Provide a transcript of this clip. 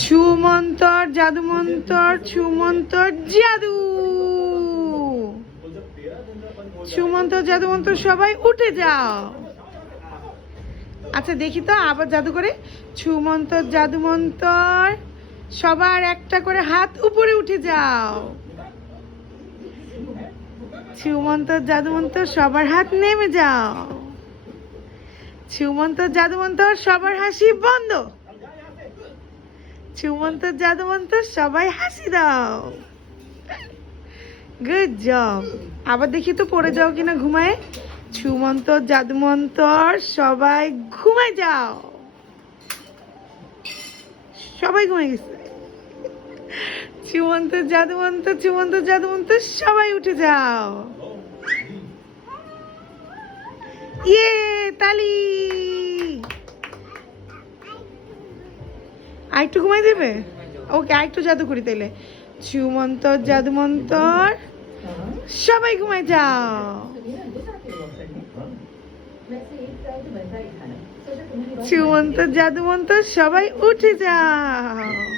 ছুমন্তর জাদু মন্তর, ছুমন্তর জাদু, ছুমন্তর জাদু মন্তর, সবাই উঠে যাও। আচ্ছা দেখি তো আবার জাদু করে। ছুমন্তর জাদু মন্তর, সবার একটা করে হাত উপরে উঠে যাও। ছুমন্তর জাদু মন্তর, সবার হাত নেমে যাও। ছুমন্তর জাদু মন্তর, সবার হাসি বন্ধ। ছুমন্তর জাদু মন্তর, সবাই হাসি দাও। Good job. আবার দেখি তো পড়ে যাও কিনা ঘুমায়। ছুমন্তর জাদু মন্তর, সবাই ঘুমায় যাও। সবাই ঘুমায় গেছে। ছুমন্তর জাদু মন্তর, ছুমন্তর জাদু মন্তর, সবাই উঠে যাও। ইয়ে, তালি। আরেকটু ঘুমাই দেবে? ওকে, আরেকটু জাদু করি তাইলে। ছুমন্তর জাদু মন্তর, সবাই ঘুমায় যাও। ছুমন্তর জাদু মন্তর, সবাই উঠে যাও।